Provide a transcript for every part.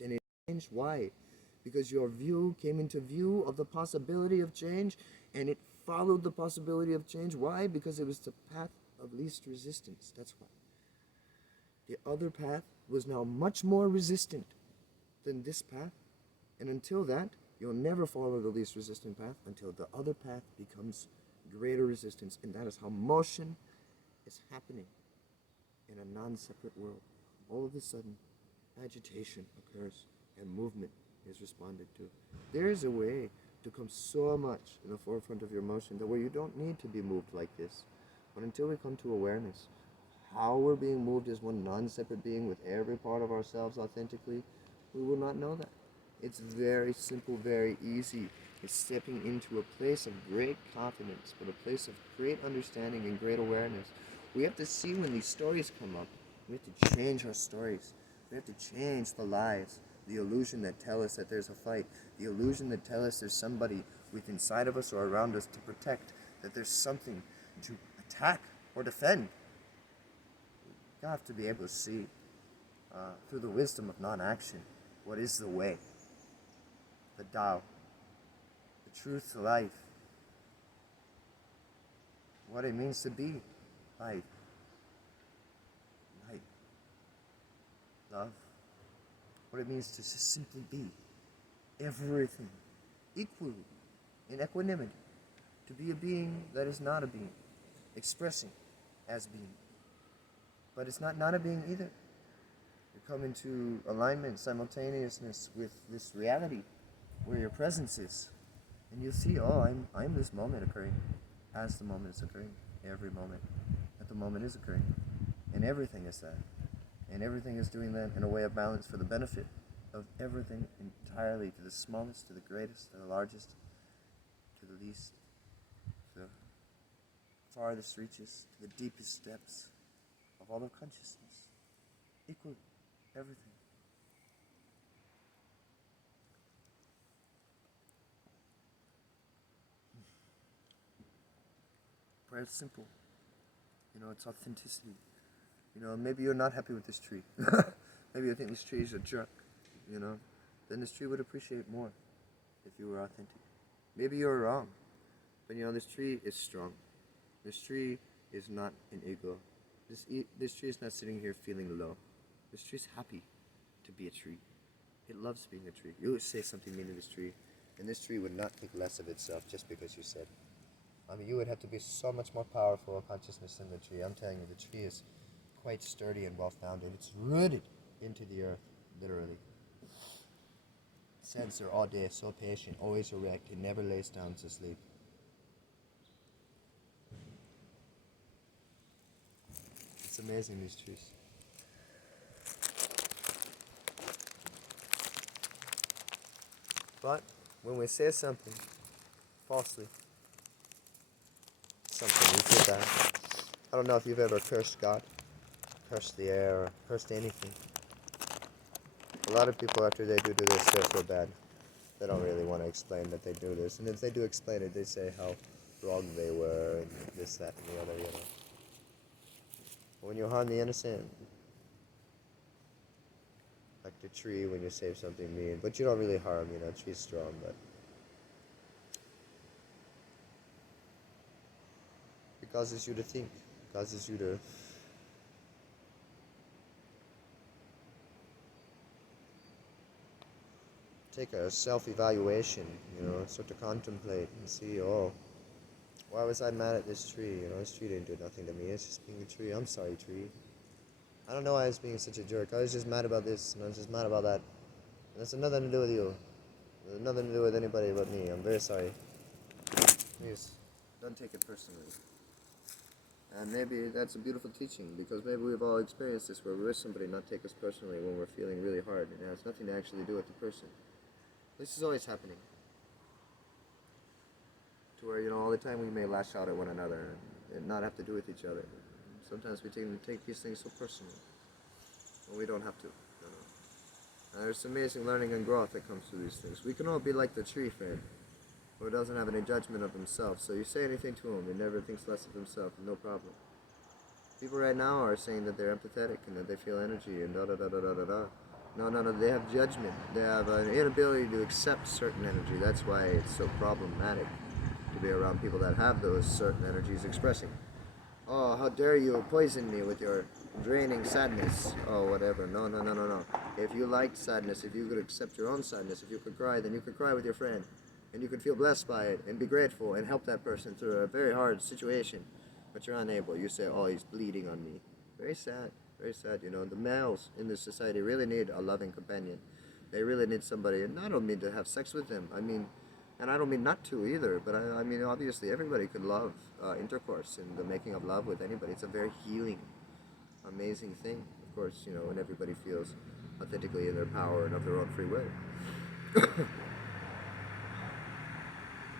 and it changed. Why? Because your view came into view of the possibility of change, and it followed the possibility of change. Why? Because it was the path of least resistance. That's why. The other path was now much more resistant than this path, and until that, you'll never follow the least resistant path until the other path becomes greater resistance, and that is how motion is happening in a non-separate world. All of a sudden, agitation occurs and movement is responded to. There is a way to come so much in the forefront of your motion that where you don't need to be moved like this. But until we come to awareness, how we're being moved as one non-separate being with every part of ourselves authentically, we will not know that. It's very simple, very easy. It's stepping into a place of great confidence, but a place of great understanding and great awareness. We have to see when these stories come up. We have to change our stories. We have to change the lies, the illusion that tell us that there's a fight, the illusion that tell us there's somebody within inside of us or around us to protect, that there's something to attack or defend. You have to be able to see through the wisdom of non-action what is the way, the Tao, the truth to life, what it means to be light, light, love, what it means to just simply be everything equally in equanimity, to be a being that is not a being, expressing as being, but it's not a being either. You come into alignment, simultaneousness with this reality where your presence is, and you'll see, oh, I'm this moment occurring as the moment is occurring, every moment that the moment is occurring, and everything is that, and everything is doing that in a way of balance for the benefit of everything entirely, to the smallest, to the greatest, to the largest, to the least, to the farthest reaches, to the deepest depths of all of consciousness, equally, everything. Very simple. It's authenticity. Maybe you're not happy with this tree. Maybe you think this tree is a jerk, then this tree would appreciate more if you were authentic. Maybe you're wrong, but this tree is strong. This tree is not an ego. This tree is not sitting here feeling low. This tree is happy to be a tree. It loves being a tree. You would say something mean to this tree, and this tree would not think less of itself just because you said. You would have to be so much more powerful of consciousness than the tree. I'm telling you, the tree is quite sturdy and well-founded. It's rooted into the earth, literally. It stands there all day, so patient, always erect. It never lays down to sleep. It's amazing, these trees. But when we say something falsely, something we feel bad. I don't know if you've ever cursed God, cursed the air, or cursed anything. A lot of people, after they do this, they feel bad. They don't really want to explain that they do this. And if they do explain it, they say how wrong they were, and this, that, and the other, But when you harm the innocent, like the tree when you say something mean, but you don't really harm, the tree's strong, but it causes you to think, it causes you to take a self-evaluation, start to contemplate and see, oh, why was I mad at this tree? This tree didn't do nothing to me. It's just being a tree. I'm sorry, tree. I don't know why I was being such a jerk. I was just mad about this, and I was just mad about that. And that's nothing to do with you. It's nothing to do with anybody but me. I'm very sorry. Please, don't take it personally. And maybe that's a beautiful teaching, because maybe we've all experienced this, where we wish somebody not take us personally when we're feeling really hard, and it has nothing to actually do with the person. This is always happening. To where, all the time we may lash out at one another and not have to do with each other. Sometimes we take these things so personally, when we don't have to. There's amazing learning and growth that comes through these things. We can all be like the tree, friend, who doesn't have any judgment of himself. So you say anything to him, he never thinks less of himself, no problem. People right now are saying that they're empathetic and that they feel energy and da da da da da da da. No, no, no. They have judgment. They have an inability to accept certain energy. That's why it's so problematic to be around people that have those certain energies expressing. Oh, how dare you poison me with your draining sadness. Oh, whatever. No, no, no, no, no. If you liked sadness, if you could accept your own sadness, if you could cry, then you could cry with your friend. And you could feel blessed by it and be grateful and help that person through a very hard situation. But you're unable. You say, oh, he's bleeding on me. Very sad. Very sad. You know, the males in this society really need a loving companion. They really need somebody. And I don't mean to have sex with them. I mean, and I don't mean not to either, but I mean, obviously, everybody could love intercourse and the making of love with anybody. It's a very healing, amazing thing, of course, you know, when everybody feels authentically in their power and of their own free will.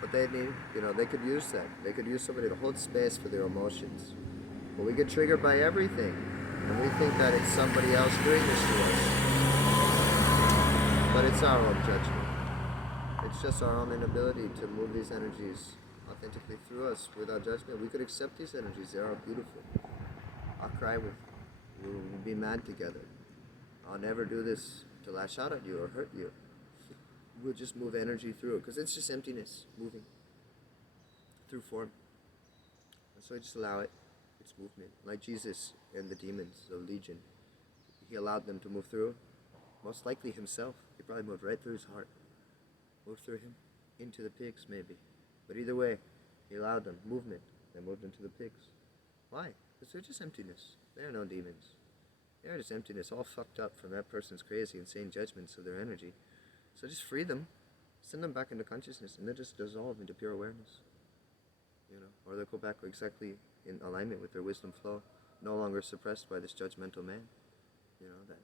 But they need, you know, they could use that. They could use somebody to hold space for their emotions. But we get triggered by everything, and we think that it's somebody else doing this to us. But it's our own judgment. It's just our own inability to move these energies authentically through us without judgment. We could accept these energies. They are beautiful. I'll cry with you. We'll be mad together. I'll never do this to lash out at you or hurt you. We'll just move energy through it because it's just emptiness moving through form. And so I just allow it. It's movement. Like Jesus and the demons of Legion. He allowed them to move through. Most likely himself. He probably moved right through his heart. Moved through him, into the pigs maybe. But either way, he allowed them movement. They moved into the pigs. Why? Because they're just emptiness. They are no demons. They are just emptiness, all fucked up from that person's crazy, insane judgments of their energy. So just free them, send them back into consciousness, and they just dissolve into pure awareness. You know, or they'll go back exactly in alignment with their wisdom flow, no longer suppressed by this judgmental man. You know, that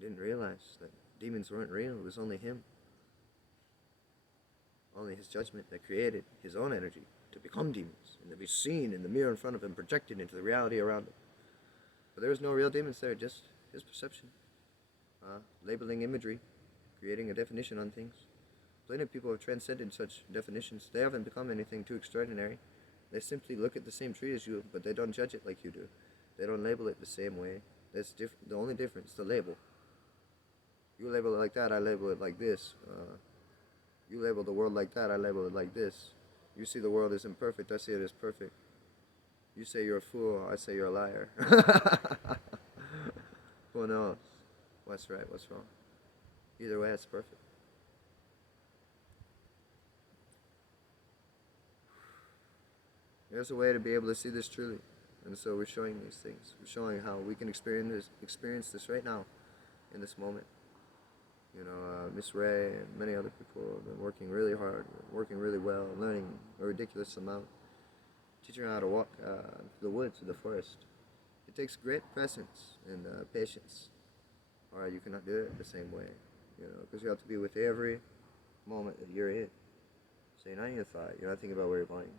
didn't realize that demons weren't real. It was only him. Only his judgment that created his own energy to become demons and to be seen in the mirror in front of him, projected into the reality around him. But there was no real demons there, just his perception, labeling imagery, creating a definition on things. Plenty of people have transcended such definitions. They haven't become anything too extraordinary. They simply look at the same tree as you, but they don't judge it like you do. They don't label it the same way. That's the only difference, the label. You label it like that, I label it like this. You label the world like that, I label it like this. You see the world as imperfect, I see it as perfect. You say you're a fool, I say you're a liar. Who knows what's right, what's wrong? Either way, it's perfect. There's a way to be able to see this truly. And so we're showing these things. We're showing how we can experience this right now, in this moment. You know, Miss Ray and many other people have been working really hard, working really well, learning a ridiculous amount, teaching her how to walk through the woods, through the forest. It takes great presence and patience, or you cannot do it the same way, you know, because you have to be with every moment that you're in. So you're not in your thought, you're not thinking about where you're going.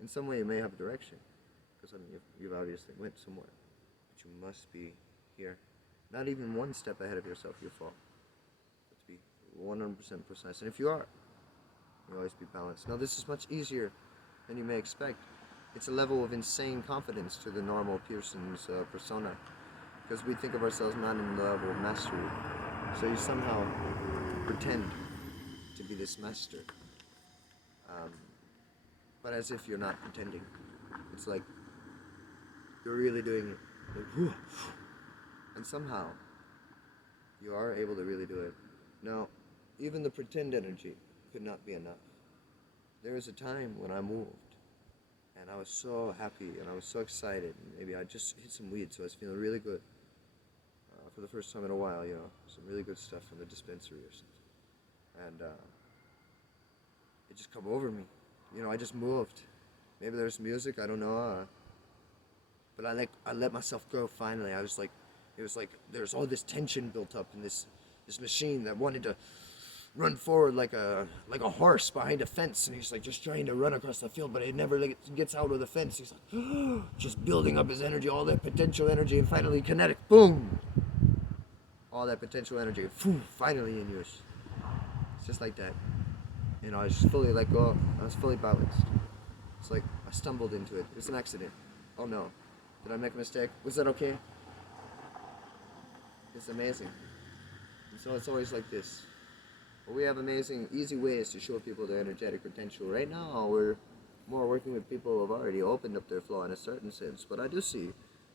In some way you may have a direction, because I mean, you've obviously went somewhere, but you must be here. Not even one step ahead of yourself, you'll fall. 100% precise, and if you are, you'll always be balanced. Now this is much easier than you may expect. It's a level of insane confidence to the normal person's persona, because we think of ourselves not in the level of mastery. So you somehow pretend to be this master, but as if you're not pretending. It's like you're really doing it, like, and somehow you are able to really do it. Now, even the pretend energy could not be enough. There was a time when I moved, and I was so happy, and I was so excited. Maybe I just hit some weed, so I was feeling really good. For the first time in a while, you know, some really good stuff from the dispensary or something. And it just come over me. You know, I just moved. Maybe there's music, I don't know. But I let myself go finally. I was like, it was like there's all this tension built up in this machine that wanted to run forward like a horse behind a fence, and he's like just trying to run across the field, but it never gets out of the fence. He's like just building up his energy, all that potential energy, and finally kinetic, boom! All that potential energy, finally in use. It's just like that. You know, I just fully let go. I was fully balanced. It's like I stumbled into it. It was an accident. Oh no. Did I make a mistake? Was that okay? It's amazing. So it's always like this. But we have amazing, easy ways to show people their energetic potential. Right now, we're more working with people who have already opened up their flow in a certain sense. But I do see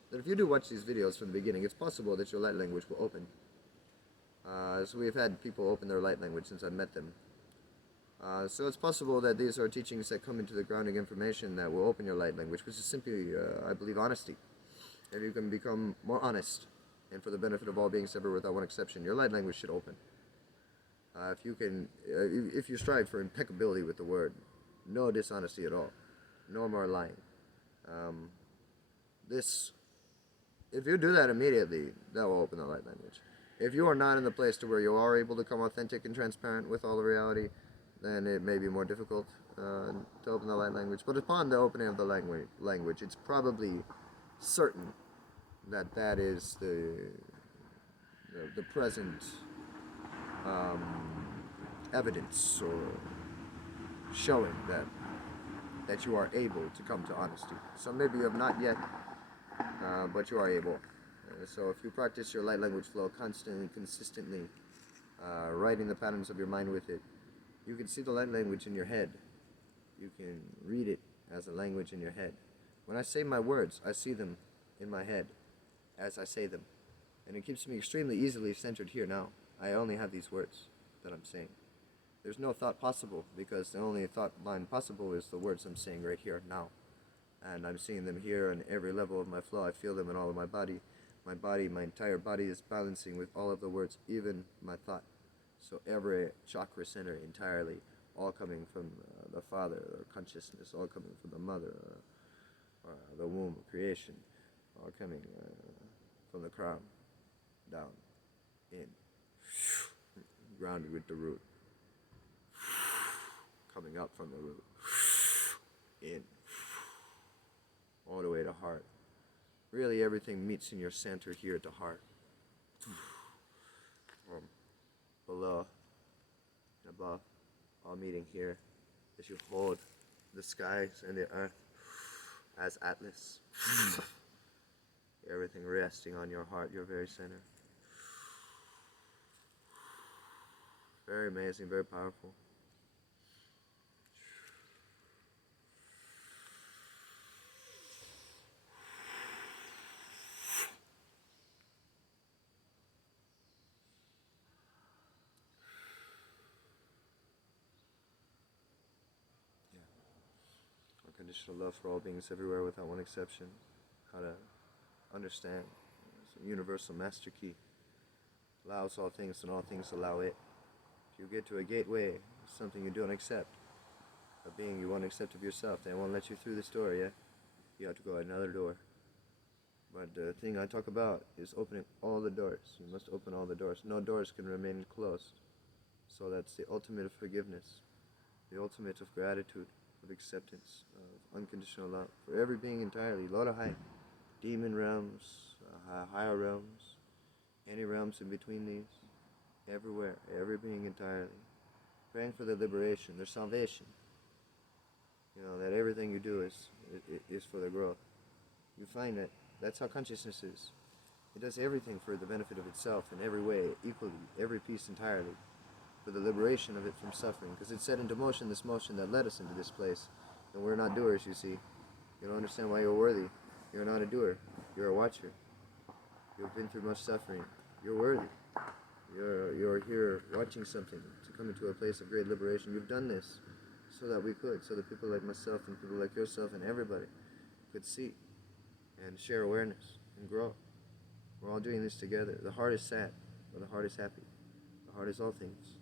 that if you do watch these videos from the beginning, it's possible that your light language will open. So we've had people open their light language since I met them. So it's possible that these are teachings that come into the grounding information that will open your light language, which is simply, I believe, honesty. If you can become more honest, and for the benefit of all beings ever without one exception, your light language should open. If you strive for impeccability with the word, no dishonesty at all, no more lying. If you do that immediately, that will open the light language. If you are not in the place to where you are able to come authentic and transparent with all the reality, then it may be more difficult to open the light language. But upon the opening of the language, it's probably certain that that is the present evidence or showing that you are able to come to honesty. So maybe you have not yet, but you are able. So if you practice your light language flow constantly, consistently, writing the patterns of your mind with it, you can see the light language in your head. You can read it as a language in your head. When I say my words, I see them in my head as I say them. And it keeps me extremely easily centered here now. I only have these words that I'm saying. There's no thought possible, because the only thought line possible is the words I'm saying right here now. And I'm seeing them here on every level of my flow. I feel them in all of my body. My entire body is balancing with all of the words, even my thought. So every chakra center entirely, all coming from the Father, or consciousness, all coming from the Mother, or the womb of creation, all coming from the crown, down, in, grounded with the root, coming up from the root, in, all the way to heart. Really everything meets in your center here at the heart. Below and above, all meeting here as you hold the skies and the earth as Atlas. Everything resting on your heart, your very center. Very amazing, very powerful. Unconditional love for all beings everywhere without one exception. How to understand. It's a universal master key. Allows all things and all things allow it. If you get to a gateway, something you don't accept, a being you won't accept of yourself, they won't let you through this door, yeah? You have to go another door. But the thing I talk about is opening all the doors. You must open all the doors. No doors can remain closed. So that's the ultimate of forgiveness, the ultimate of gratitude, of acceptance, of unconditional love for every being entirely, low to high, demon realms, higher realms, any realms in between these, everywhere, every being entirely, praying for their liberation, their salvation. You know, that everything you do is for their growth. You find that that's how consciousness is. It does everything for the benefit of itself in every way, equally, every piece entirely, for the liberation of it from suffering, because it set into motion this motion that led us into this place. And we're not doers, you see. You don't understand why you're worthy. You're not a doer. You're a watcher. You've been through much suffering. You're worthy. You're here watching something to come into a place of great liberation. You've done this so that we could, so that people like myself and people like yourself and everybody could see and share awareness and grow. We're all doing this together. The heart is sad, but the heart is happy. The heart is all things.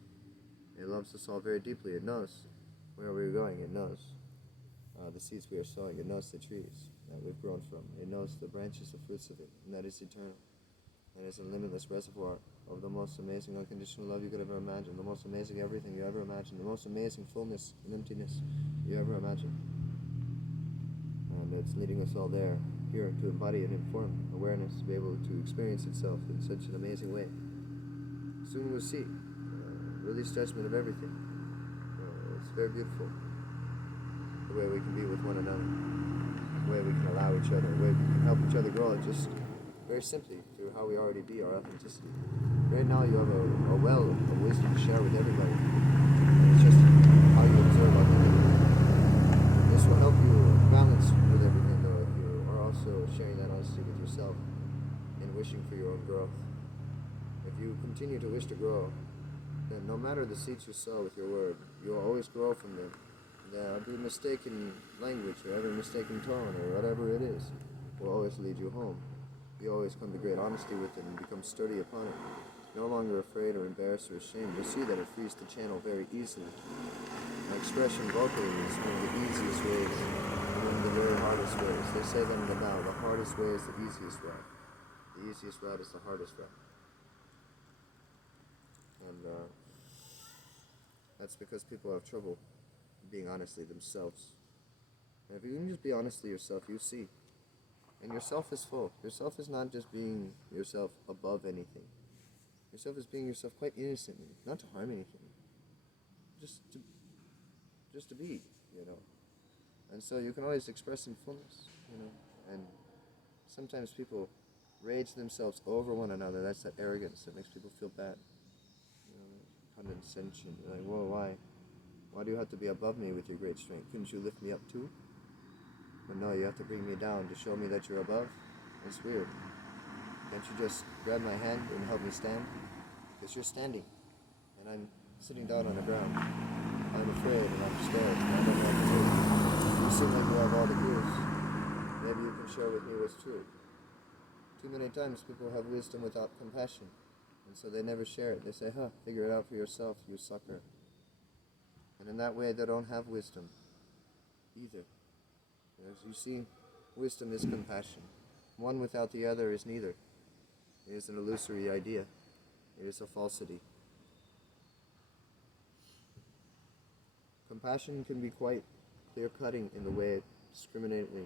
It loves us all very deeply. It knows where we're going. It knows the seeds we are sowing. It knows the trees that we've grown from. It knows the branches, the fruits of it, and that is eternal. And it's a limitless reservoir of the most amazing unconditional love you could ever imagine, the most amazing everything you ever imagined, the most amazing fullness and emptiness you ever imagined. And it's leading us all there, here, to embody and inform awareness, to be able to experience itself in such an amazing way. Soon we'll see. Release judgment of everything. It's very beautiful. The way we can be with one another. The way we can allow each other. The way we can help each other grow. Just very simply through how we already be, our authenticity. right now you have a well of wisdom to share with everybody. And it's just how you observe other people. This will help you balance with everything, though, if you are also sharing that honesty with yourself and wishing for your own growth. If you continue to wish to grow, then no matter the seeds you sow with your word, you will always grow from them. The mistaken language or every mistaken tone or whatever it is will always lead you home. You always come to great honesty with it and become sturdy upon it. No longer afraid or embarrassed or ashamed. You'll see that it frees the channel very easily. My expression vocally is one of the easiest ways and one of the very hardest ways. They say that in the Tao, the hardest way is the easiest route. The easiest route is the hardest route. And that's because people have trouble being honestly themselves. And if you can just be honestly yourself, you see. And yourself is full. Yourself is not just being yourself above anything. Yourself is being yourself quite innocently, not to harm anything. Just to be, you know. And so you can always express in fullness, you know. And sometimes people rage themselves over one another. That's that arrogance that makes people feel bad. You know, condescension. You're like, whoa, why? Why do you have to be above me with your great strength? Couldn't you lift me up too? But no, you have to bring me down to show me that you're above. That's weird. Can't you just grab my hand and help me stand? Because you're standing, and I'm sitting down on the ground. I'm afraid and I'm scared, and I don't know what to do. You seem like you have all the clues. Maybe you can share with me what's true. Too many times people have wisdom without compassion, and so they never share it. They say, figure it out for yourself, you sucker. And in that way, they don't have wisdom either. As you see, wisdom is compassion. One without the other is neither. It is an illusory idea. It is a falsity. Compassion can be quite clear-cutting in the way it discriminately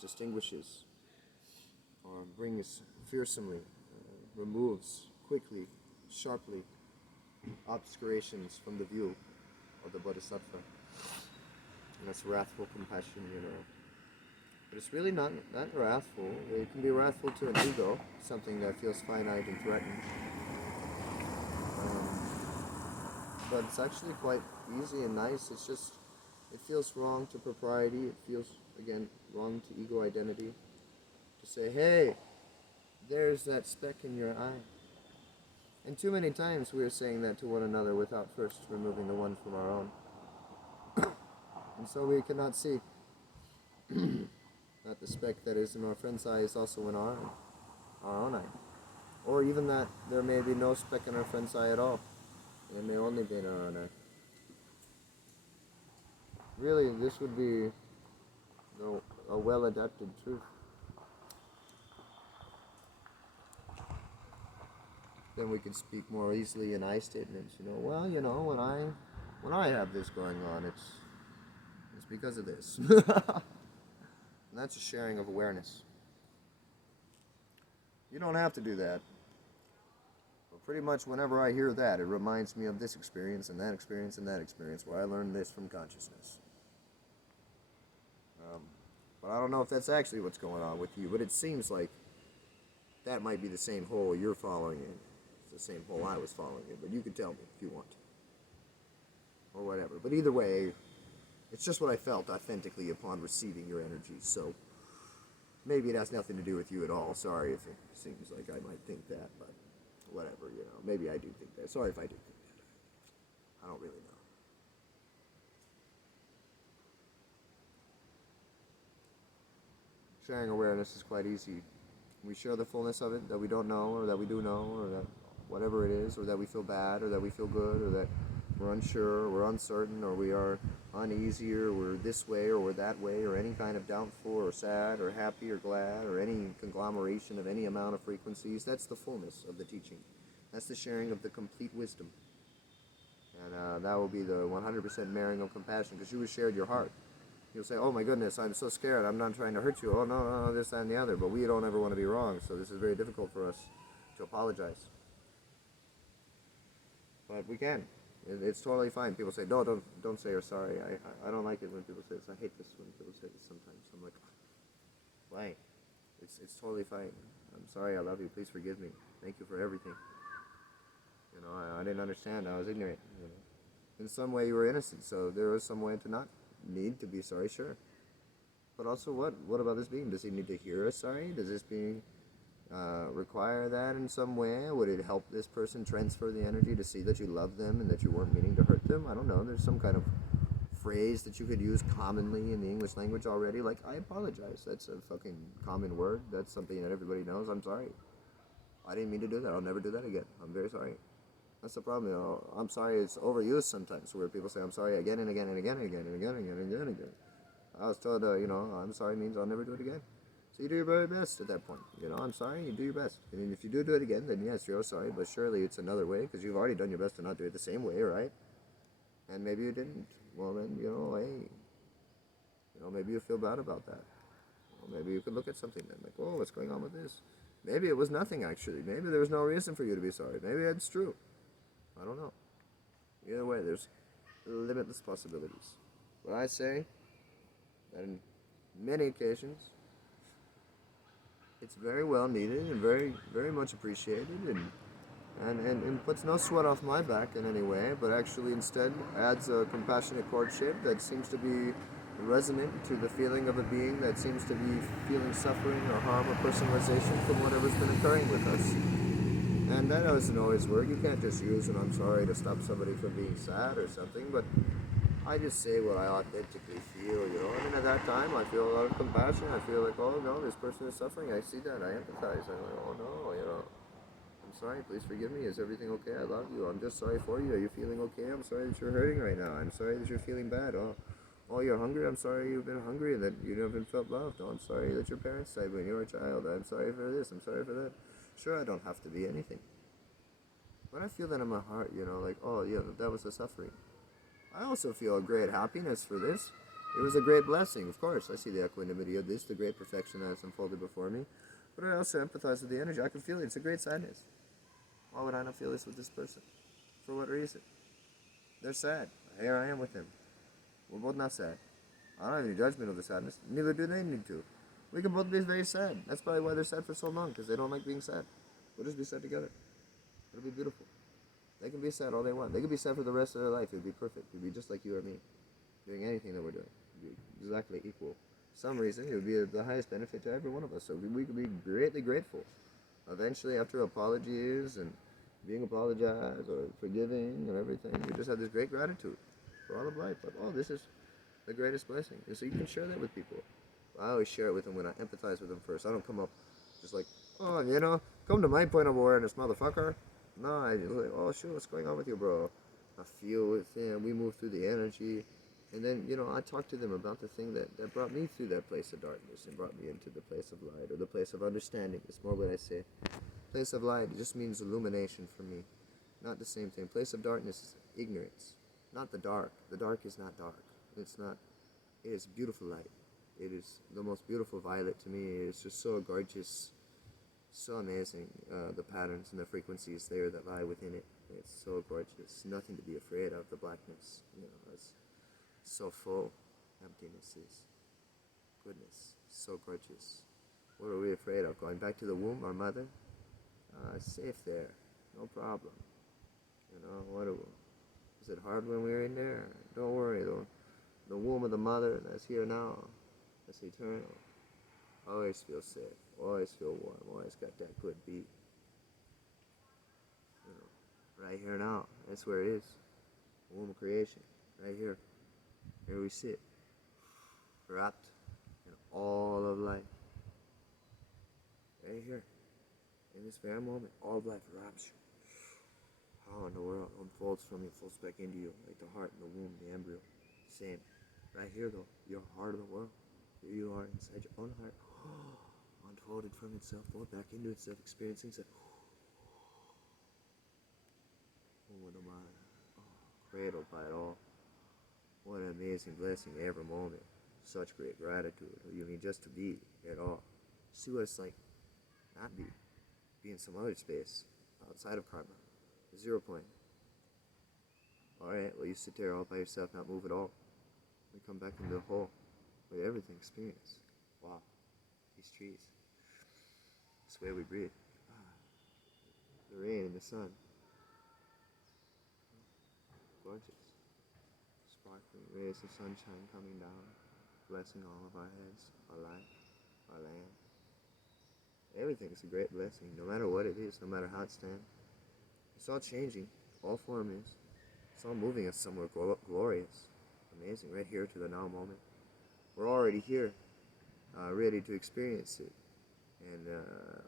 distinguishes or brings fearsomely, removes quickly, sharply, obscurations from the view of the Bodhisattva. And that's wrathful compassion, you know. But it's really not wrathful. It can be wrathful to an ego, something that feels finite and threatened. But it's actually quite easy and nice. It's just, it feels wrong to propriety. It feels, again, wrong to ego identity. To say, hey, there's that speck in your eye. And too many times we are saying that to one another without first removing the one from our own. And so we cannot see that the speck that is in our friend's eye is also in our own eye. Or even that there may be no speck in our friend's eye at all. It may only be in our own eye. Really, this would be a well-adapted truth. Then we can speak more easily in I statements. You know, well, you know, when I have this going on, it's because of this. And that's a sharing of awareness. You don't have to do that. But pretty much whenever I hear that, it reminds me of this experience and that experience and that experience where I learned this from consciousness. But I don't know if that's actually what's going on with you, but it seems like that might be the same hole you're following in. It's the same hole I was following in, but you can tell me if you want. Or whatever. But either way, it's just what I felt authentically upon receiving your energy, so maybe it has nothing to do with you at all. Sorry if it seems like I might think that, but whatever, you know. Maybe I do think that. Sorry if I do think that. I don't really know. Sharing awareness is quite easy. We share the fullness of it, that we don't know, or that we do know, or that whatever it is, or that we feel bad, or that we feel good, or that we're unsure, or we're uncertain, or we are uneasy, or we're this way, or we're that way, or any kind of doubtful, or sad, or happy, or glad, or any conglomeration of any amount of frequencies. That's the fullness of the teaching. That's the sharing of the complete wisdom. And that will be the 100% marrying of compassion, because you have shared your heart. You'll say, oh my goodness, I'm so scared, I'm not trying to hurt you, oh no, this, that, and the other, but we don't ever want to be wrong, so this is very difficult for us to apologize. But we can. It's totally fine. People say, no, don't say you're sorry. I don't like it when people say this. I hate this when people say this sometimes. I'm like, why? It's totally fine. I'm sorry, I love you, please forgive me. Thank you for everything. I didn't understand, I was ignorant. In some way you were innocent, so there was some way to not need to be sorry, sure. But also what? What about this being? Does he need to hear us sorry? Does this being require that in some way? Would it help this person transfer the energy to see that you love them and that you weren't meaning to hurt them? I don't know. There's some kind of phrase that you could use commonly in the English language already. Like, I apologize. That's a fucking common word. That's something that everybody knows. I'm sorry. I didn't mean to do that. I'll never do that again. I'm very sorry. That's the problem. I'm sorry. It's overused sometimes where people say I'm sorry again and again and again and again and again and again and again and again. I was told, I'm sorry means I'll never do it again. So you do your very best at that point. I'm sorry, you do your best. And if you do it again, then yes, you're sorry, but surely it's another way because you've already done your best to not do it the same way, right? And maybe you didn't. Well, then, hey, maybe you feel bad about that. Well, maybe you could look at something then, like, oh, what's going on with this? Maybe it was nothing, actually. Maybe there was no reason for you to be sorry. Maybe it's true. I don't know. Either way, there's limitless possibilities. But I say that in many occasions, it's very well needed and very, very much appreciated and puts no sweat off my back in any way, but actually instead adds a compassionate courtship that seems to be resonant to the feeling of a being that seems to be feeling suffering or harm or personalization from whatever's been occurring with us. And that doesn't always work. You can't just use an I'm sorry to stop somebody from being sad or something, but I just say what I authentically feel, And then at that time, I feel a lot of compassion. I feel like, oh no, this person is suffering. I see that. I empathize. I'm like, oh no, I'm sorry. Please forgive me. Is everything okay? I love you. I'm just sorry for you. Are you feeling okay? I'm sorry that you're hurting right now. I'm sorry that you're feeling bad. Oh, you're hungry. I'm sorry you've been hungry and that you haven't felt loved. Oh, I'm sorry that your parents died when you were a child. I'm sorry for this. I'm sorry for that. Sure, I don't have to be anything. But I feel that in my heart, like, oh yeah, that was the suffering. I also feel a great happiness for this. It was a great blessing, of course. I see the equanimity of this, the great perfection that has unfolded before me. But I also empathize with the energy. I can feel it. It's a great sadness. Why would I not feel this with this person? For what reason? They're sad. Here I am with them. We're both not sad. I don't have any judgment of the sadness. Neither do they need to. We can both be very sad. That's probably why they're sad for so long, because they don't like being sad. We'll just be sad together. It'll be beautiful. They can be sad all they want. They could be sad for the rest of their life. It would be perfect. It would be just like you or me. Doing anything that we're doing. It would be exactly equal. For some reason, it would be the highest benefit to every one of us. So we could be greatly grateful. Eventually, after apologies and being apologized or forgiving and everything, you just have this great gratitude for all of life. Like, oh, this is the greatest blessing. And so you can share that with people. I always share it with them when I empathize with them first. I don't come up just like, oh, come to my point of awareness, motherfucker. No, I just like, oh shit, what's going on with you, bro? I feel with them, we move through the energy, and then, I talk to them about the thing that brought me through that place of darkness and brought me into the place of light, or the place of understanding. It's more what I say. Place of light, it just means illumination for me. Not the same thing. Place of darkness is ignorance. Not the dark. The dark is not dark. It's not, it is beautiful light. It is the most beautiful violet to me. It's just so gorgeous. So amazing, the patterns and the frequencies there that lie within it. It's so gorgeous. Nothing to be afraid of. The blackness, it's so full. Emptiness is goodness. So gorgeous. What are we afraid of? Going back to the womb, our mother? Safe there. No problem. Is it hard when we're in there? Don't worry, though. The womb of the mother that's here now, that's eternal. Always feel safe. Always feel warm. Always got that good beat. Right here now. That's where it is. The womb of creation. Right here. Here we sit. Wrapped in all of life. Right here. In this very moment, all of life wraps you. How in the world unfolds from you, folds back into you, like the heart and the womb, the embryo. Same. Right here though, your heart of the world. Here you are inside your own heart. Unfolded from itself, pulled back into itself, experiencing itself. Cradled by it all. What an amazing blessing every moment. Such great gratitude. You mean just to be at all. See what it's like not be. Be in some other space outside of karma. 0 point. Alright, well you sit there all by yourself, not move at all. We come back into the whole where everything experience. Wow. These trees. This way we breathe. The rain and the sun. Gorgeous. Sparkling rays of sunshine coming down, blessing all of our heads, our life, our land. Everything is a great blessing, no matter what it is, no matter how it stands. It's all changing, all form is. It's all moving us somewhere glorious, amazing, right here to the now moment. We're already here, ready to experience it. And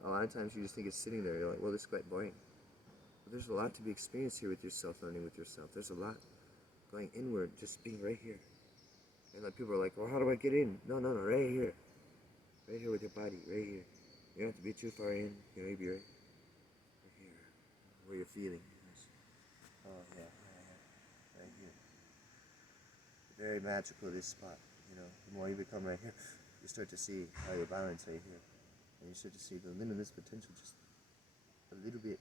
a lot of times you just think it's sitting there, you're like, well, this is quite boring. But there's a lot to be experienced here with yourself, learning with yourself. There's a lot going inward, just being right here. And like people are like, well, how do I get in? No, right here. Right here with your body, right here. You don't have to be too far in, you know, maybe right here, where you're feeling. Oh, yeah, right here. Very magical, this spot, you know. The more you become right here, you start to see how you're balanced right here. And you start to see the limitless potential just a little bit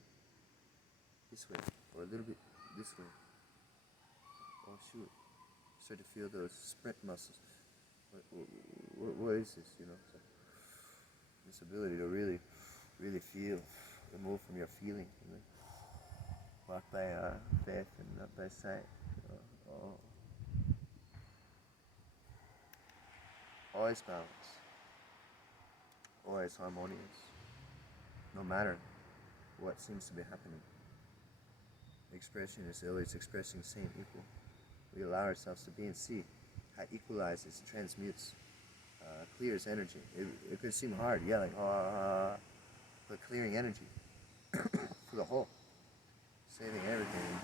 this way, or a little bit this way. Oh, shoot. Start to feel those sprint muscles. What is this, you know? So this ability to really feel and move from your feeling. You know? Walk by faith and not by sight. Oh. Always balanced. Always harmonious. No matter what seems to be happening. Expression is always expressing same equal. We allow ourselves to be and see how it equalizes, transmutes, clears energy. It could seem hard, yeah, like, but clearing energy for the whole, saving everything.